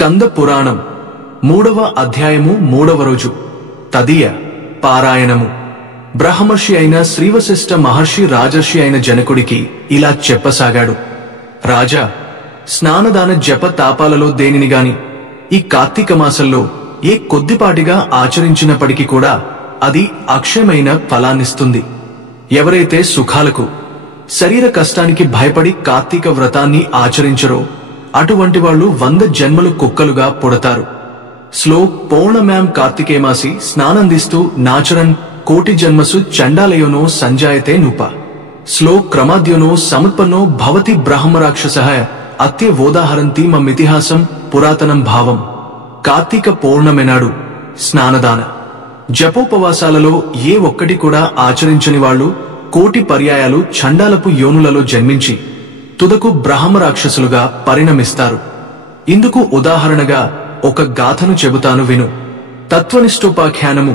స్కంద పురాణం 3వ అధ్యాయము 3వ రోజు తదియ పారాయణము. బ్రహ్మర్షి అయిన శ్రీవశిష్ఠ మహర్షి రాజర్షి అయిన జనకుడికి ఇలా చెప్పసాగాడు. రాజా, స్నానదాన జప తాపాలలో దేనినిగాని ఈ కార్తీక మాసంలో ఏ కొద్దిపాటిగా ఆచరించినప్పటికీ కూడా అది అక్షయమైన ఫలాన్నిస్తుంది. ఎవరైతే సుఖాలకు శరీర కష్టానికి భయపడి కార్తీక వ్రతాన్ని ఆచరించరో అటువంటి వాళ్ళు 100 జన్మలు కుక్కలుగా పుడతారు. శ్లోక్ పౌర్ణమ్యాం కార్తికేమాసి స్నానందిస్తూ నాచరన్ కోటి జన్మసు చండాలయోనో సంజాయతే నూప. శ్లోక్ క్రమాద్యోనో సముత్పన్నో భవతి బ్రహ్మరాక్షసః అత్యవోదాహరంతి మమితిహాసం పురాతనం భావం. కార్తీక పౌర్ణమెనాడు స్నానదాన జపోపవాసాలలో ఏ ఒక్కటి కూడా ఆచరించని వాళ్ళు కోటి పర్యాయాలు చండాలపు యోనులలో జన్మించి తుదకు బ్రహ్మరాక్షసులుగా పరిణమిస్తారు. ఇందుకు ఉదాహరణగా ఒక గాథను చెబుతాను విను. తత్వనిష్ఠోపాఖ్యానము.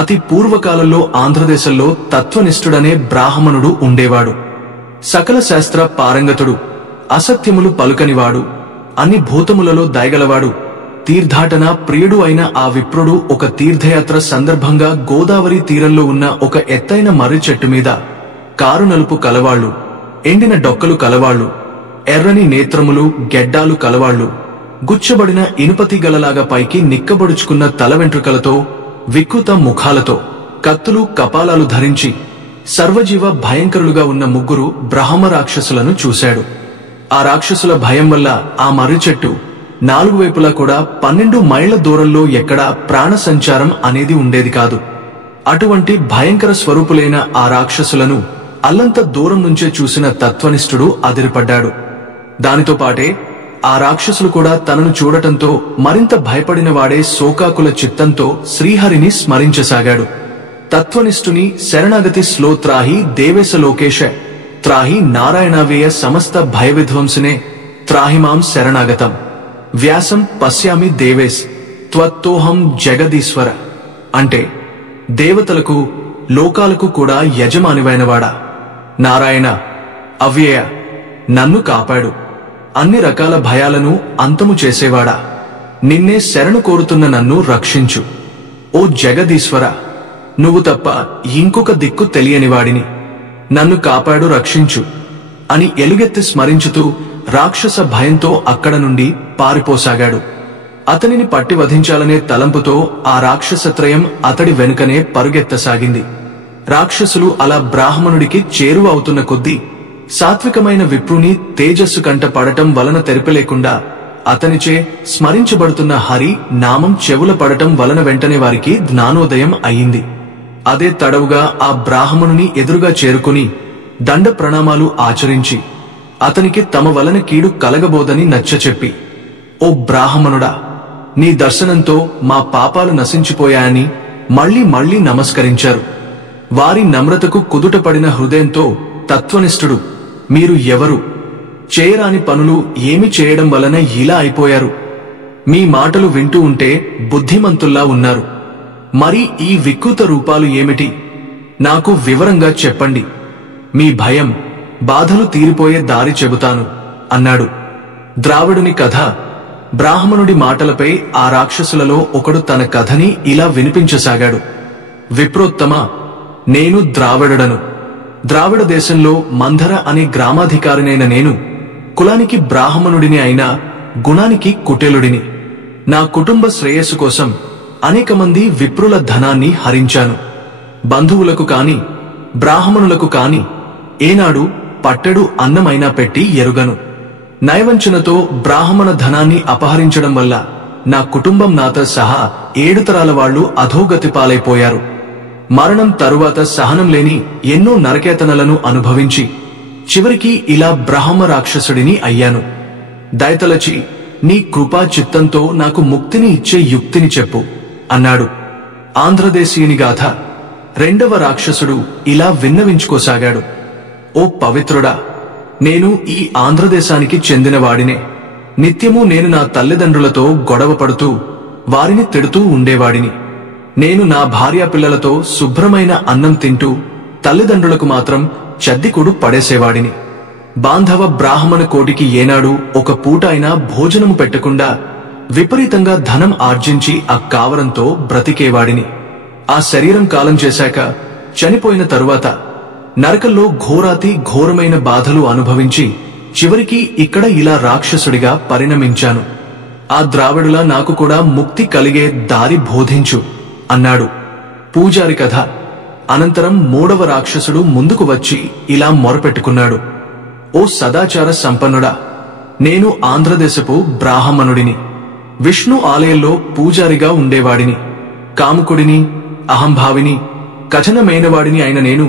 అతి పూర్వకాలంలో ఆంధ్రదేశంలో తత్వనిష్ఠుడనే బ్రాహ్మణుడు ఉండేవాడు. సకల శాస్త్ర పారంగతుడు, అసత్యములు పలుకనివాడు, అన్ని భూతములలో దయగలవాడు, తీర్థాటన ప్రియుడు అయిన ఆ విప్రుడు ఒక తీర్థయాత్ర సందర్భంగా గోదావరి తీరంలో ఉన్న ఒక ఎత్తైన మర్రి చెట్టు మీద కారు నలుపు కలవాళ్లు, ఎండిన డొక్కలు కలవాళ్లు, ఎర్రని నేత్రములు గెడ్డాలు కలవాళ్లు, గుచ్చబడిన ఇనుపతీగలలాగా పైకి నిక్కబడుచుకున్న తల వెంట్రుకలతో, వికృత ముఖాలతో, కత్తులు కపాలాలు ధరించి సర్వజీవ భయంకరులుగా ఉన్న 3 బ్రహ్మరాక్షసులను చూశాడు. ఆ రాక్షసుల భయం వల్ల ఆ మర్రి చెట్టు 4 వైపులా కూడా 12 మైళ్ల దూరంలో ఎక్కడా ప్రాణ సంచారం అనేది ఉండేది కాదు. అటువంటి భయంకర స్వరూపులైన ఆ రాక్షసులను అల్లంత దూరం నుంచే చూసిన తత్వనిష్ఠుడు అదిరిపడ్డాడు. దానితో పాటే ఆ రాక్షసులు కూడా తనను చూడటంతో మరింత భయపడిన వాడే శోకాకుల చిత్తంతో శ్రీహరిని స్మరించసాగాడు. తత్వనిష్ఠుని శరణాగతి శ్లోత్రాహి దేవేశ లోకేశ త్రాహి నారాయణావేయ సమస్త భయవిధ్వంసనే త్రాహిమాం శరణాగతం వ్యాసం పశ్యామి దేవేశ్ త్వత్తోహం జగదీశ్వర. అంటే దేవతలకు లోకాలకు కూడా యజమానివైనవాడా, నారాయణ అవ్యయ, నన్ను కాపాడు, అన్ని రకాల భయాలను అంతము చేసేవాడా, నిన్నే శరణు కోరుతున్న నన్ను రక్షించు. ఓ జగదీశ్వర, నువ్వు తప్ప ఇంకొక దిక్కు తెలియనివాడిని, నన్ను కాపాడు, రక్షించు అని ఎలుగెత్తి స్మరించుతూ రాక్షస భయంతో అక్కడ నుండి పారిపోసాగాడు. అతనిని పట్టి వధించాలనే తలంపుతో ఆ రాక్షసత్రయం అతడి వెనుకనే పరుగెత్తసాగింది. రాక్షసులు అలా బ్రాహ్మణుడికి చేరువ అవుతున్న కొద్దీ సాత్వికమైన విప్రుని తేజస్సు కంట పడటం వలన తెరిపలేకుండా అతనిచే స్మరించబడుతున్న హరి నామం చెవుల పడటం వలన వెంటనే వారికి జ్ఞానోదయం అయింది. అదే తడవుగా ఆ బ్రాహ్మణుని ఎదురుగా చేరుకుని దండ ప్రణామాలు ఆచరించి అతనికి తమ వలన కీడు కలగబోదని నచ్చచెప్పి, ఓ బ్రాహ్మణుడా, నీ దర్శనంతో మా పాపాలు నశించిపోయాయని మళ్లీ మళ్లీ నమస్కరించారు. వారి నమ్రతకు కుదుటపడిన హృదయంతో తత్వనిష్ఠుడు, మీరు ఎవరు, చేయరాని పనులు ఏమి చేయడం వలన ఇలా అయిపోయారు, మీ మాటలు వింటూ ఉంటే బుద్ధిమంతుల్లా ఉన్నారు, మరి ఈ వికృత రూపాలు ఏమిటి, నాకు వివరంగా చెప్పండి, మీ భయం బాధలు తీరిపోయే దారి చెబుతాను అన్నాడు. ద్రావిడుని కథ. బ్రాహ్మణుడి మాటలపై ఆ రాక్షసులలో ఒకడు తన కథని ఇలా వినిపించసాగాడు. విప్రోత్తమ, నేను ద్రావిడుడను. ద్రావిడ దేశంలో మంధర అనే గ్రామాధికారినైన నేను కులానికి బ్రాహ్మణుడిని అయినా గుణానికి కుటేలుడిని. నా కుటుంబ శ్రేయస్సు కోసం అనేక మంది విప్రుల ధనాన్ని హరించాను. బంధువులకు కాని బ్రాహ్మణులకు కాని ఏనాడు పట్టెడు అన్నమైనా పెట్టి ఎరుగను. నయవంచనతో బ్రాహ్మణ ధనాన్ని అపహరించడం వల్ల నా కుటుంబం నాతో సహా 7 తరాల వాళ్లు అధోగతి పాలైపోయారు. మరణం తరువాత సహనం లేని ఎన్నో నరకేతనలను అనుభవించి చివరికి ఇలా బ్రహ్మ రాక్షసుడిని అయ్యాను. దయతలచి నీ కృపా చిత్తంతో నాకు ముక్తిని ఇచ్చే యుక్తిని చెప్పు అన్నాడు. ఆంధ్రదేశీయుని గాథ. 2వ రాక్షసుడు ఇలా విన్నవించుకోసాగాడు. ఓ పవిత్రుడా, నేను ఈ ఆంధ్రదేశానికి చెందినవాడినే. నిత్యము నేను నా తల్లిదండ్రులతో గొడవ పడుతూ వారిని తిడుతూ ఉండేవాడిని. నేను నా భార్యాపిల్లలతో శుభ్రమైన అన్నం తింటూ తల్లిదండ్రులకు మాత్రం చద్దికుడు పడేసేవాడిని. బాంధవ బ్రాహ్మణ కోటికి ఏనాడు ఒక పూట అయినా భోజనము పెట్టకుండా విపరీతంగా ధనం ఆర్జించి ఆ కావరంతో బ్రతికేవాడిని. ఆ శరీరం కాలం చేశాక చనిపోయిన తరువాత నరకంలో ఘోరాతి ఘోరమైన బాధలు అనుభవించి చివరికి ఇక్కడ ఇలా రాక్షసుడిగా పరిణమించాను. ఆ ద్రావిడులా నాకు కూడా ముక్తి కలిగే దారి బోధించు అన్నాడు. పూజారి కథ. అనంతరం మూడవ రాక్షసుడు ముందుకు వచ్చి ఇలా మొరపెట్టుకున్నాడు. ఓ సదాచార సంపన్నుడా, నేను ఆంధ్రదేశపు బ్రాహ్మణుడిని. విష్ణు ఆలయంలో పూజారిగా ఉండేవాడిని. కాముకుడిని, అహంభావిని, కఠినమైనవాడిని అయిన నేను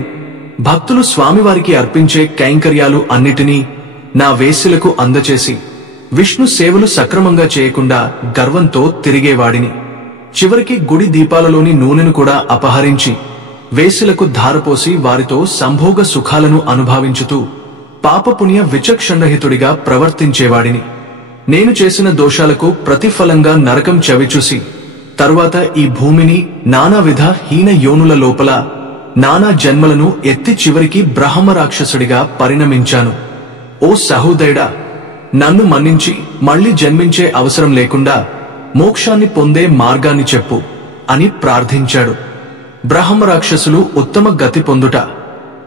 భక్తులు స్వామివారికి అర్పించే కైంకర్యాలు అన్నిటినీ నా వేశ్యలకు అందచేసి విష్ణు సేవలు సక్రమంగా చేయకుండా గర్వంతో తిరిగేవాడిని. చివరికి గుడి దీపాలలోని నూనెను కూడా అపహరించి వేశ్యలకు ధారపోసి వారితో సంభోగ సుఖాలను అనుభవించుతూ పాపపుణ్య విచక్షణరహితుడిగా ప్రవర్తించేవాడిని. నేను చేసిన దోషాలకు ప్రతిఫలంగా నరకం చవిచూసి తరువాత ఈ భూమిని నానావిధ హీన యోనుల లోపల నానా జన్మలను ఎత్తి చివరికి బ్రహ్మరాక్షసుడిగా పరిణమించాను. ఓ సహోదయుడా, నన్ను మన్నించి మళ్లీ జన్మించే అవసరం లేకుండా మోక్షాన్ని పొందే మార్గాన్ని చెప్పు అని ప్రార్థించాడు. బ్రహ్మరాక్షసులు ఉత్తమ గతి పొందుట,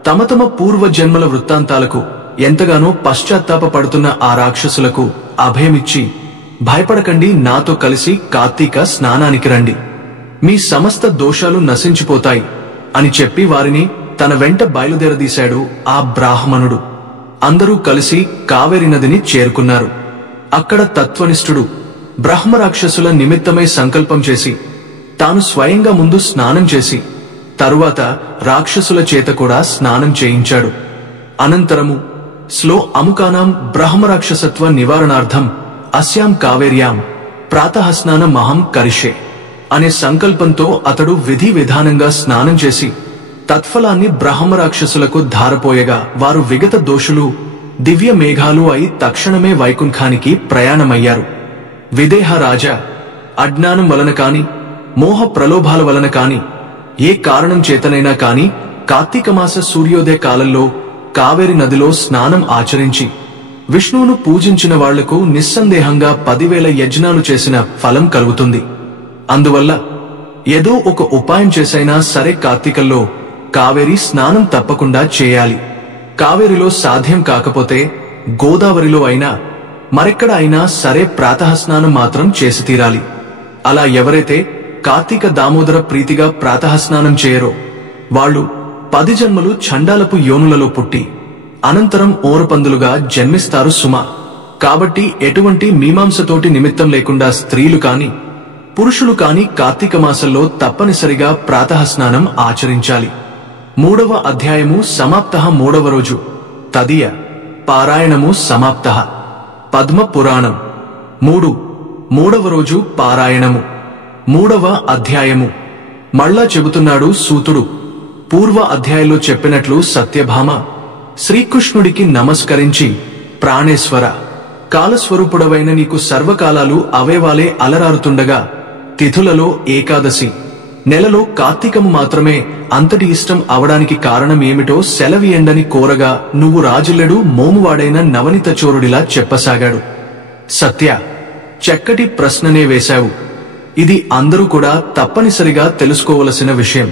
తమ తమ పూర్వ జన్మల వృత్తాంతాలకు ఎంతగానో పశ్చాత్తాపపడుతున్న ఆ రాక్షసులకు అభయమిచ్చి, భయపడకండి, నాతో కలిసి కార్తీక స్నానానికి రండి, మీ సమస్త దోషాలు నశించిపోతాయి అని చెప్పి వారిని తన వెంట బయలుదేరదీశాడు ఆ బ్రాహ్మణుడు. అందరూ కలిసి కావేరి నదిని చేరుకున్నారు. అక్కడ తత్వనిష్ఠుడు బ్రహ్మరాక్షసుల నిమిత్తమై సంకల్పం చేసి తాను స్వయంగా ముందు స్నానం చేసి తరువాత రాక్షసుల చేత కూడా స్నానం చేయించాడు. అనంతరము స్లో అముకానాం బ్రహ్మరాక్షసత్వ నివారణార్థం అస్యాం కావేర్యాం ప్రాతఃస్నాన మహం కరిషే అనే సంకల్పంతో అతడు విధి విధానంగా స్నానం చేసి తత్ఫలాన్ని బ్రహ్మరాక్షసులకు ధారపోయగా వారు విగత దోషులు దివ్య మేఘాలు అయి తక్షణమే వైకుంఠానికి ప్రయాణమయ్యారు. విదేహ రాజా, అజ్ఞానం వలన కాని మోహ ప్రలోభాల వలన కాని ఏ కారణం చేతనైనా కాని కార్తీకమాస సూర్యోదయ కాలంలో కావేరి నదిలో స్నానం ఆచరించి విష్ణువును పూజించిన వాళ్లకు నిస్సందేహంగా 10,000 యజ్ఞాలు చేసిన ఫలం కలుగుతుంది. అందువల్ల ఏదో ఒక ఉపాయం చేసైనా సరే కార్తీకంలో కావేరి స్నానం తప్పకుండా చేయాలి. కావేరిలో సాధ్యం కాకపోతే గోదావరిలో అయినా మరెక్కడ అయినా సరే ప్రాతఃస్నానం మాత్రం చేసి తీరాలి. అలా ఎవరైతే కార్తీక దామోదర ప్రీతిగా ప్రాతఃస్నానం చేయరో వాళ్ళు 10 జన్మలు చండాలపు యోనులలో పుట్టి అనంతరం ఓరపందులుగా జన్మిస్తారు సుమా. కాబట్టి ఎటువంటి మీమాంసతోటి నిమిత్తం లేకుండా స్త్రీలు కాని పురుషులు కాని కార్తీక మాసంలో తప్పనిసరిగా ప్రాతఃస్నానం ఆచరించాలి. 3వ అధ్యాయము సమాప్తః. 3వ రోజు తదియ పారాయణము సమాప్తః. పద్మ పురాణం 3వ రోజు పారాయణము. 3వ అధ్యాయము. మళ్ళా చెబుతున్నాడు సూతుడు. పూర్వ అధ్యాయంలో చెప్పినట్లు సత్యభామ శ్రీకృష్ణుడికి నమస్కరించి, ప్రాణేశ్వర, కాలస్వరూపుడవైన నీకు సర్వకాలాలు అవయవాలే అలరారుతుండగా తిథులలో ఏకాదశి, నెలలో కార్తీకము మాత్రమే అంతటి ఇష్టం అవడానికి కారణం ఏమిటో సెలవియండని కోరగా నువ్వు రాజుల్లెడు మోమువాడైన నవనిత చోరుడిలా చెప్పసాగాడు. సత్య, చక్కటి ప్రశ్ననే వేశావు. ఇది అందరూ కూడా తప్పనిసరిగా తెలుసుకోవలసిన విషయం.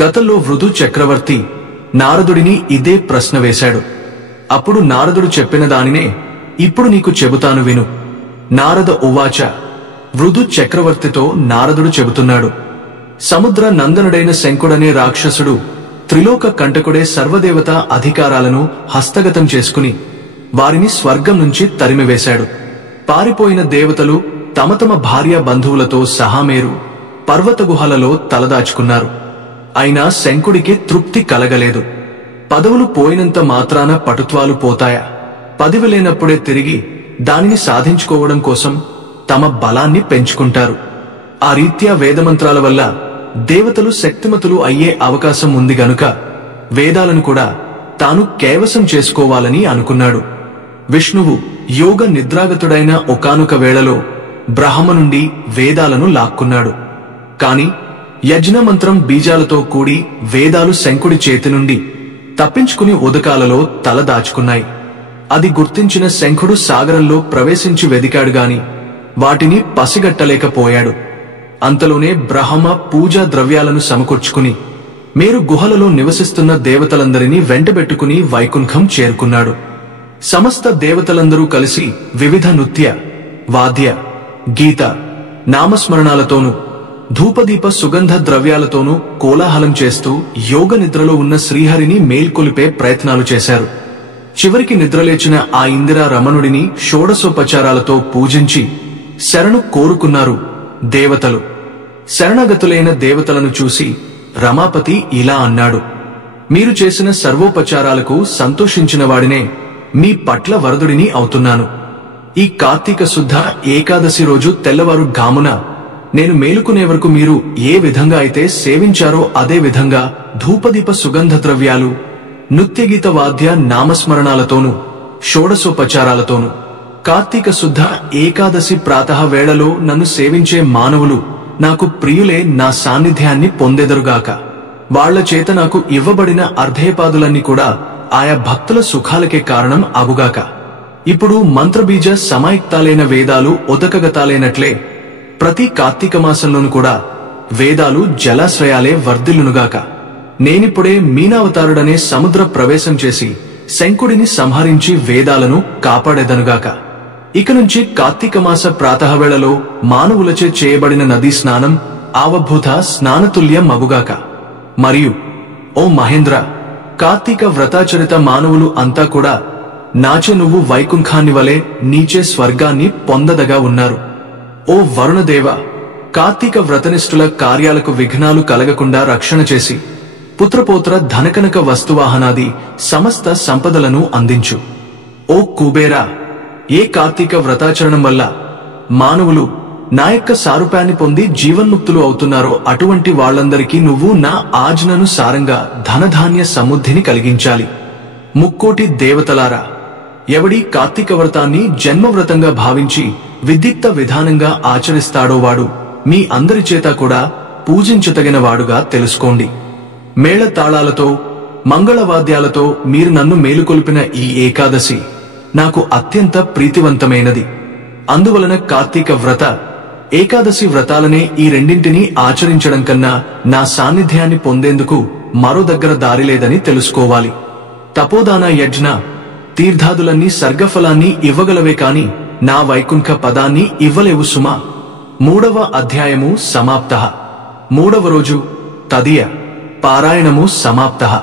గతంలో వృధు చక్రవర్తి నారదుడిని ఇదే ప్రశ్న వేశాడు. అప్పుడు నారదుడు చెప్పిన దానినే ఇప్పుడు నీకు చెబుతాను విను. నారద ఉవాచ. వృధు చక్రవర్తితో నారదుడు చెబుతున్నాడు, సముద్ర నందనుడైన శంకుడనే రాక్షసుడు త్రిలోక కంటకుడే సర్వదేవత అధికారాలను హస్తగతం చేసుకుని వారిని స్వర్గం నుంచి తరిమివేశాడు. పారిపోయిన దేవతలు తమ తమ భార్య బంధువులతో సహామేరు పర్వత గుహలలో తలదాచుకున్నారు. అయినా శంకుడికి తృప్తి కలగలేదు. పదవులు పోయినంత మాత్రాన పటుత్వాలు పోతాయా? పదవి లేనప్పుడే తిరిగి దానిని సాధించుకోవడం కోసం తమ బలాన్ని పెంచుకుంటారు. ఆ రీత్యా వేదమంత్రాల వల్ల దేవతలు శక్తిమతులు అయ్యే అవకాశం ఉంది గనుక వేదాలను కూడా తాను కైవసం చేసుకోవాలని అనుకున్నాడు. విష్ణువు యోగ నిద్రాగతుడైన ఒకానొక వేళలో బ్రహ్మ నుండి వేదాలను లాక్కున్నాడు. కాని యజ్ఞమంత్రం బీజాలతో కూడి వేదాలు శంకుడి చేతి నుండి తప్పించుకుని ఉదకాలలో తల దాచుకున్నాయి. అది గుర్తించిన శంఖుడు సాగరంలో ప్రవేశించి వెదికాడుగాని వాటిని పసిగట్టలేకపోయాడు. అంతలోనే బ్రహ్మ పూజా ద్రవ్యాలను సమకూర్చుకుని మేరు గుహలలో నివసిస్తున్న దేవతలందరినీ వెంటబెట్టుకుని వైకుంఠం చేరుకున్నాడు. సమస్త దేవతలందరూ కలిసి వివిధ నృత్య, వాద్య, గీత, నామస్మరణాలతోనూ ధూపదీప సుగంధ ద్రవ్యాలతోనూ కోలాహలం చేస్తూ యోగ నిద్రలో ఉన్న శ్రీహరిని మేల్కొలిపే ప్రయత్నాలు చేశారు. చివరికి నిద్రలేచిన ఆ ఇందిరా రమణుడిని షోడశోపచారాలతో పూజించి శరణు కోరుకున్నారు దేవతలు. శరణాగతులైన దేవతలను చూసి రమాపతి ఇలా అన్నాడు: మీరు చేసిన సర్వోపచారాలకు సంతోషించిన వాడినే మీ పట్ల వరదుడిని అవుతున్నాను. ఈ కార్తీక శుద్ధ ఏకాదశి రోజు తెల్లవారు ఘామున నేను మేలుకునే వరకు మీరు ఏ విధంగా అయితే సేవించారో అదే విధంగా ధూపదీప సుగంధ ద్రవ్యాలు, నృత్యగీత వాద్య నామస్మరణాలతోనూ షోడశోపచారాలతోనూ కార్తీక శుద్ధ ఏకాదశి ప్రాతః వేళలో నన్ను సేవించే మానవులు నాకు ప్రియులే నా సాన్నిధ్యాన్ని పొందెదరుగాక. వాళ్ల చేత నాకు ఇవ్వబడిన అర్ధేపాదులన్నీ కూడా ఆయా భక్తుల సుఖాలకే కారణం అగుగాక. ఇప్పుడు మంత్రబీజ సమాయుక్తాలైన వేదాలు ఉదకగతాలైనట్లే ప్రతి కార్తీక మాసంలోను కూడా వేదాలు జలాశ్రయాలే వర్ధిల్లునుగాక. నేనిప్పుడే మీనావతారుడనే సముద్ర ప్రవేశం చేసి శంకుడిని సంహరించి వేదాలను కాపాడేదనుగాక. ఇక నుంచి కార్తీక మాస ప్రాతఃవేళలో మానవులచే చేయబడిన నదీ స్నానం ఆవభూత స్నానతుల్యం అగుగాక. మరియు ఓ మహేంద్ర, కార్తీక వ్రతాచరిత మానవులు అంతా కూడా నాచే నువ్వు వైకుంఠాన్ని వలె నీచే స్వర్గాన్ని పొందదగా ఉన్నారు. ఓ వరుణదేవ, కార్తీక వ్రతనిష్ఠుల కార్యాలకు విఘ్నాలు కలగకుండా రక్షణ చేసి పుత్రపోత్ర ధనకనక వస్తువాహనాది సమస్త సంపదలను అందించు. ఓ కుబేరా, ఏ కార్తీక వ్రతాచరణం వల్ల మానవులు నా యొక్క సారూప్యాన్ని పొంది జీవన్ముక్తులు అవుతున్నారో అటువంటి వాళ్లందరికీ నువ్వు నా ఆజ్ఞానుసారంగా ధనధాన్య సమృద్ధిని కలిగించాలి. ముక్కోటి దేవతలారా, ఎవడి కార్తీక వ్రతాన్ని జన్మవ్రతంగా భావించి విదిక్త విధానంగా ఆచరిస్తాడో వాడు మీ అందరి చేత కూడా పూజించతగిన వాడుగా తెలుసుకోండి. మేళతాళాలతో మంగళవాద్యాలతో మీరు నన్ను మేలుకొల్పిన ఈ ఏకాదశి నాకు అత్యంత ప్రీతివంతమైనది. అందువలన కార్తీక వ్రత, ఏకాదశి వ్రతాలనే ఈ రెండింటినీ ఆచరించడం కన్నా నా సాన్నిధ్యాన్ని పొందేందుకు మరో దగ్గర దారిలేదని తెలుసుకోవాలి. తపోదాన యజ్ఞ తీర్థాదులన్నీ సర్గఫలాన్ని ఇవ్వగలవే కాని నా వైకుంఠ పదాన్ని ఇవ్వలేవు సుమా. 3వ అధ్యాయము సమాప్తః. 3వ రోజు తదియ పారాయణము సమాప్తః.